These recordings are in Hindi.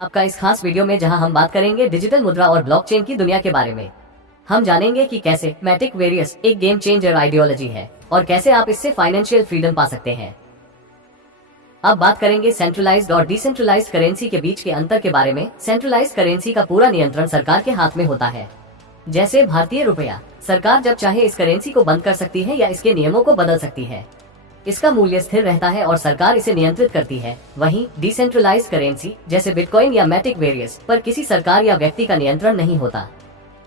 आपका इस खास वीडियो में जहां हम बात करेंगे डिजिटल मुद्रा और ब्लॉकचेन की दुनिया के बारे में। हम जानेंगे कि कैसे मैटिक वेरियस एक गेम चेंजर आइडियोलॉजी है और कैसे आप इससे फाइनेंशियल फ्रीडम पा सकते हैं। अब बात करेंगे सेंट्रलाइज्ड और डिसेंट्रलाइज्ड करेंसी के बीच के अंतर के बारे में। सेंट्रलाइज्ड करेंसी का पूरा नियंत्रण सरकार के हाथ में होता है। जैसे भारतीय रुपया, सरकार जब चाहे इस करेंसी को बंद कर सकती है या इसके नियमों को बदल सकती है। इसका मूल्य स्थिर रहता है और सरकार इसे नियंत्रित करती है। वहीं डिसेंट्रलाइज्ड करेंसी जैसे बिटकॉइन या मैटिक वेरियस पर किसी सरकार या व्यक्ति का नियंत्रण नहीं होता।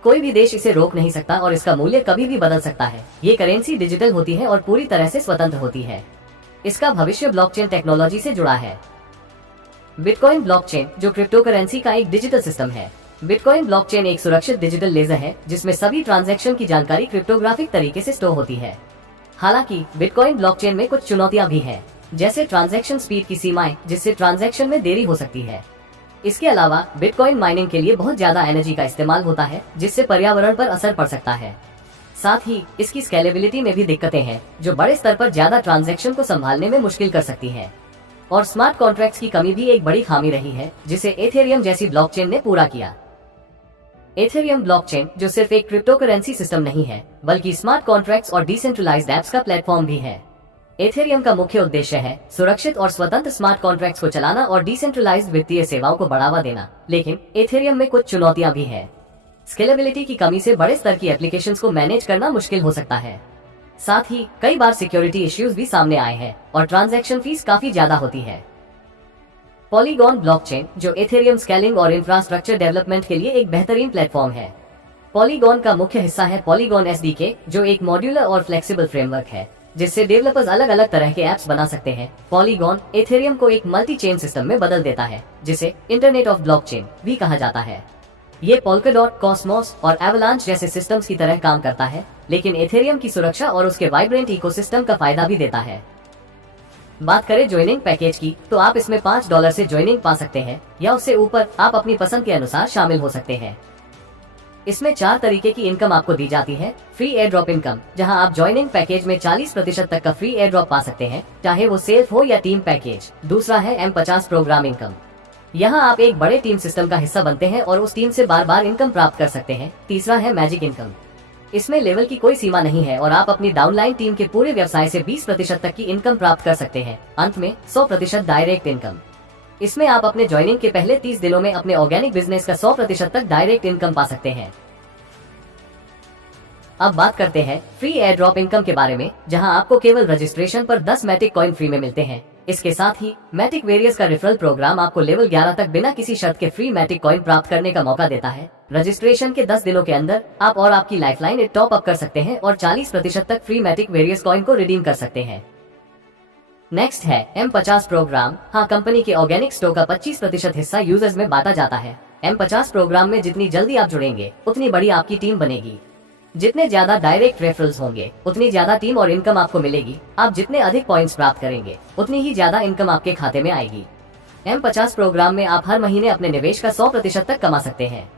कोई भी देश इसे रोक नहीं सकता और इसका मूल्य कभी भी बदल सकता है। ये करेंसी डिजिटल होती है और पूरी तरह से स्वतंत्र होती है। इसका भविष्य ब्लॉकचेन टेक्नोलॉजी से जुड़ा है। बिटकॉइन ब्लॉकचेन जो क्रिप्टो करेंसी का एक डिजिटल सिस्टम है। बिटकॉइन ब्लॉकचेन एक सुरक्षित डिजिटल लेजर है जिसमें सभी ट्रांजैक्शन की जानकारी क्रिप्टोग्राफिक तरीके से स्टोर होती है। हालांकि बिटकॉइन ब्लॉकचेन में कुछ चुनौतियां भी हैं, जैसे ट्रांजैक्शन स्पीड की सीमाएं, जिससे ट्रांजैक्शन में देरी हो सकती है। इसके अलावा बिटकॉइन माइनिंग के लिए बहुत ज्यादा एनर्जी का इस्तेमाल होता है, जिससे पर्यावरण पर असर पड़ सकता है। साथ ही इसकी स्केलेबिलिटी में भी दिक्कतें हैं, जो बड़े स्तर पर ज्यादा ट्रांजैक्शन को संभालने में मुश्किल कर सकती है। और स्मार्ट कॉन्ट्रैक्ट्स की कमी भी एक बड़ी खामी रही है, जिसे एथेरियम जैसी ब्लॉकचेन ने पूरा किया। एथेरियम ब्लॉकचेन जो सिर्फ एक क्रिप्टो करेंसी सिस्टम नहीं है, बल्कि स्मार्ट कॉन्ट्रैक्ट्स और डिसेंट्रलाइज्ड एप्स का प्लेटफॉर्म भी है। एथेरियम का मुख्य उद्देश्य है सुरक्षित और स्वतंत्र स्मार्ट कॉन्ट्रैक्ट्स को चलाना और डिसेंट्रलाइज्ड वित्तीय सेवाओं को बढ़ावा देना। लेकिन एथेरियम में कुछ चुनौतियां भी है। स्केलेबिलिटी की कमी से बड़े स्तर की एप्लीकेशंस को मैनेज करना मुश्किल हो सकता है। साथ ही कई बार सिक्योरिटी इश्यूज भी सामने आए हैं और ट्रांजैक्शन फीस काफी ज्यादा होती है। पॉलीगॉन ब्लॉकचेन जो एथेरियम स्केलिंग और इंफ्रास्ट्रक्चर डेवलपमेंट के लिए एक बेहतरीन प्लेटफॉर्म है। पॉलीगॉन का मुख्य हिस्सा है पॉलीगॉन एसडीके, जो एक मॉड्यूलर और फ्लेक्सिबल फ्रेमवर्क है, जिससे डेवलपर्स अलग अलग तरह के एप्स बना सकते हैं। पॉलीगॉन एथेरियम को एक मल्टी चेन सिस्टम में बदल देता है, जिसे इंटरनेट ऑफ ब्लॉकचेन भी कहा जाता है। ये पोल्काडॉट, कॉस्मोस और एवलांच जैसे सिस्टम्स की तरह काम करता है, लेकिन एथेरियम की सुरक्षा और उसके वाइब्रेंट इकोसिस्टम का फायदा भी देता है। बात करें ज्वाइनिंग पैकेज की, तो आप इसमें $5 से ज्वाइनिंग पा सकते हैं या उससे ऊपर आप अपनी पसंद के अनुसार शामिल हो सकते हैं। इसमें 4 तरीके की इनकम आपको दी जाती है। फ्री एयर ड्रॉप इनकम, जहां आप ज्वाइनिंग पैकेज में 40% तक का फ्री एयर ड्रॉप पा सकते हैं, चाहे वो सेल्फ हो या टीम पैकेज। दूसरा है M50 प्रोग्राम इनकम। यहाँ आप एक बड़े टीम सिस्टम का हिस्सा बनते हैं और उस टीम से बार बार इनकम प्राप्त कर सकते हैं। तीसरा है मैजिक इनकम। इसमें लेवल की कोई सीमा नहीं है और आप अपनी डाउनलाइन टीम के पूरे व्यवसाय से 20% तक की इनकम प्राप्त कर सकते हैं। अंत में 100% डायरेक्ट इनकम। इसमें आप अपने ज्वाइनिंग के पहले 30 दिनों में अपने ऑर्गेनिक बिजनेस का 100% तक डायरेक्ट इनकम पा सकते हैं। अब बात करते हैं फ्री एयर ड्रॉप इनकम के बारे में, जहां आपको केवल रजिस्ट्रेशन पर 10 मैटिक कॉइन फ्री में मिलते हैं। इसके साथ ही मैटिक वेरियस का रेफरल प्रोग्राम आपको लेवल 11 तक बिना किसी शर्त के फ्री मैटिक कॉइन प्राप्त करने का मौका देता है। रजिस्ट्रेशन के 10 दिनों के अंदर आप और आपकी लाइफलाइन टॉप अप कर सकते हैं और 40% तक फ्री मैटिक वेरियस कॉइन को रिडीम कर सकते हैं। नेक्स्ट है M50 प्रोग्राम। हाँ, कंपनी के ऑर्गेनिक स्टोर का 25% हिस्सा यूजर्स में बांटा जाता है। M50 प्रोग्राम में जितनी जल्दी आप जुड़ेंगे, उतनी बड़ी आपकी टीम बनेगी। जितने ज्यादा डायरेक्ट रेफरल्स होंगे, उतनी ज्यादा टीम और इनकम आपको मिलेगी। आप जितने अधिक पॉइंट्स प्राप्त करेंगे, उतनी ही ज्यादा इनकम आपके खाते में आएगी। M50 प्रोग्राम में आप हर महीने अपने निवेश का 100% तक कमा सकते हैं।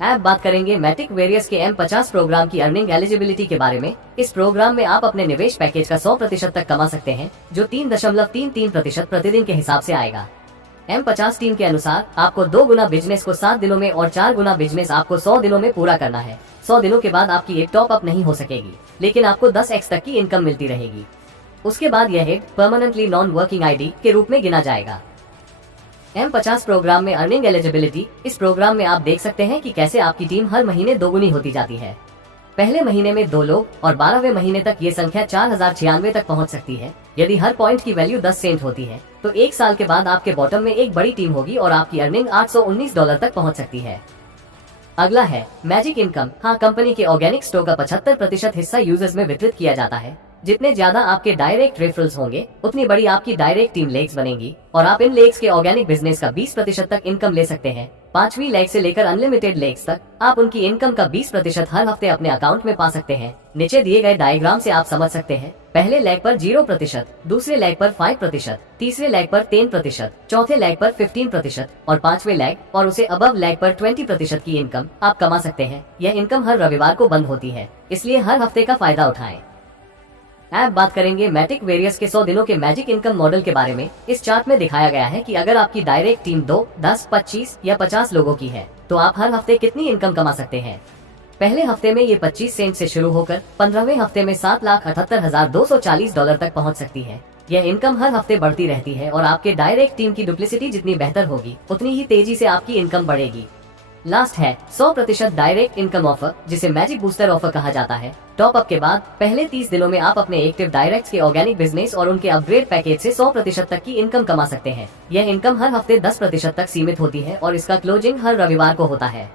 अब बात करेंगे मैटिक वेरियस के M50 प्रोग्राम की अर्निंग एलिजिबिलिटी के बारे में। इस प्रोग्राम में आप अपने निवेश पैकेज का 100% तक कमा सकते हैं, जो 3.33% प्रतिदिन के हिसाब से आएगा। M50 टीम के अनुसार आपको 2 गुना बिजनेस को 7 दिनों में और 4 गुना बिजनेस आपको 100 दिनों में पूरा करना है। 100 दिनों के बाद आपकी एक टॉप अप नहीं हो सकेगी, लेकिन आपको 10x तक की इनकम मिलती रहेगी। उसके बाद यह एक परमानेंटली नॉन वर्किंग आईडी के रूप में गिना जाएगा। M50 प्रोग्राम में अर्निंग एलिजिबिलिटी। इस प्रोग्राम में आप देख सकते हैं कि कैसे आपकी टीम हर महीने दोगुनी होती जाती है। पहले महीने में 2 लोग और 12वें महीने तक ये संख्या 4096 तक पहुंच सकती है। यदि हर पॉइंट की वैल्यू 10 सेंट होती है, तो 1 साल के बाद आपके बॉटम में एक बड़ी टीम होगी और आपकी अर्निंग $819 तक पहुंच सकती है। अगला है मैजिक इनकम। हाँ, कंपनी के ऑर्गेनिक स्टोर का 75% हिस्सा यूजर्स में वितरित किया जाता है। जितने ज्यादा आपके डायरेक्ट रेफरल्स होंगे, उतनी बड़ी आपकी डायरेक्ट टीम लेग्स बनेगी और आप इन लेग्स के ऑर्गेनिक बिजनेस का 20% तक इनकम ले सकते हैं। 5वीं लेग से लेकर अनलिमिटेड लेग्स तक आप उनकी इनकम का 20% हर हफ्ते अपने अकाउंट में पा सकते हैं। नीचे दिए गए डायग्राम से आप समझ सकते हैं। पहले लेग पर 0%, दूसरे लेग पर 5%, तीसरे लेग पर 10%, चौथे लेग पर 15% और 5वें लेग और उसे अबव लेग पर 20% की इनकम आप कमा सकते हैं। यह इनकम हर रविवार को बंद होती है, इसलिए हर हफ्ते का फायदा उठाएं। अब बात करेंगे मैटिक वेरियस के 100 दिनों के मैजिक इनकम मॉडल के बारे में। इस चार्ट में दिखाया गया है कि अगर आपकी डायरेक्ट टीम 2, 10, 25 या 50 लोगों की है तो आप हर हफ्ते कितनी इनकम कमा सकते हैं। पहले हफ्ते में ये 25 सेंट से शुरू होकर 15वें हफ्ते में $7,78,240 तक पहुंच सकती है। यह इनकम हर हफ्ते बढ़ती रहती है और आपके डायरेक्ट टीम की डुप्लिसिटी जितनी बेहतर होगी उतनी ही तेजी से आपकी इनकम बढ़ेगी। लास्ट है 100% डायरेक्ट इनकम ऑफर, जिसे मैजिक बूस्टर ऑफर कहा जाता है। टॉप अप के बाद पहले 30 दिनों में आप अपने एक्टिव डायरेक्ट्स के ऑर्गेनिक बिजनेस और उनके अपग्रेड पैकेज से 100% तक की इनकम कमा सकते हैं। यह इनकम हर हफ्ते 10% तक सीमित होती है और इसका क्लोजिंग हर रविवार को होता है।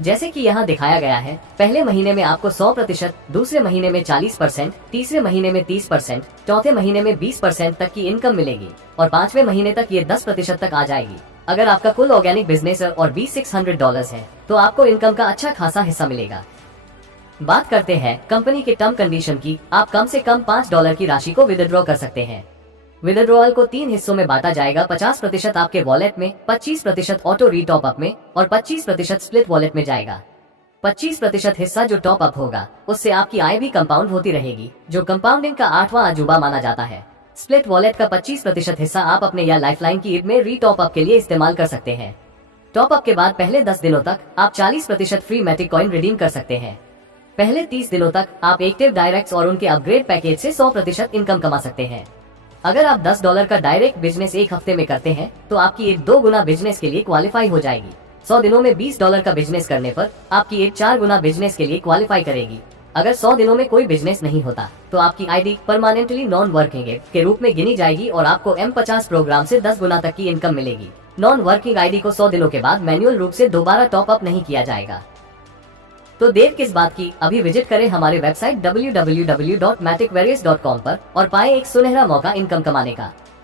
जैसे कि यहाँ दिखाया गया है, पहले महीने में आपको 100%, दूसरे महीने में 40%, तीसरे महीने में 30%, चौथे महीने में 20% तक की इनकम मिलेगी और 5वें महीने तक ये 10% तक आ जाएगी। अगर आपका कुल ऑर्गेनिक बिजनेस और $2,600 है तो आपको इनकम का अच्छा खासा हिस्सा मिलेगा। बात करते हैं कंपनी के टर्म कंडीशन की। आप कम से कम $5 की राशि को विदड्रॉ कर सकते हैं। विदड्रॉल को 3 हिस्सों में बांटा जाएगा। 50% आपके वॉलेट में, 25% ऑटो रीटॉप अप में और 25% स्प्लिट वॉलेट में जाएगा। 25% हिस्सा जो टॉप अप होगा उससे आपकी आय भी कंपाउंड होती रहेगी, जो कंपाउंडिंग का 8वां अजूबा माना जाता है। स्प्लिट वॉलेट का 25% हिस्सा आप अपने या लाइफलाइन की ईद में रीटॉप अप के लिए इस्तेमाल कर सकते हैं। टॉप अप के बाद पहले 10 दिनों तक आप 40% फ्री मैटिक कॉइन रिडीम कर सकते हैं। पहले 30 दिनों तक आप एक्टिव डायरेक्ट्स और उनके अपग्रेड पैकेज से 100% इनकम कमा सकते हैं। अगर आप $10 का डायरेक्ट बिजनेस एक हफ्ते में करते हैं तो आपकी एड 2 गुना बिजनेस के लिए क्वालिफाई हो जाएगी। 100 दिनों में $20 का बिजनेस करने पर आपकी एड 4 गुना बिजनेस के लिए क्वालिफाई करेगी। अगर 100 दिनों में कोई बिजनेस नहीं होता तो आपकी आईडी परमानेंटली नॉन वर्किंग एड के रूप में गिनी जाएगी और आपको M50 प्रोग्राम से 10 गुना तक की इनकम मिलेगी। नॉन वर्किंग आईडी को 100 दिनों के बाद मैन्युअल रूप से दोबारा टॉप अप नहीं किया जाएगा। तो देर किस बात की, अभी विजिट करें हमारे वेबसाइट www.maticvarious.com पर और पाएं एक सुनहरा मौका इनकम कमाने का।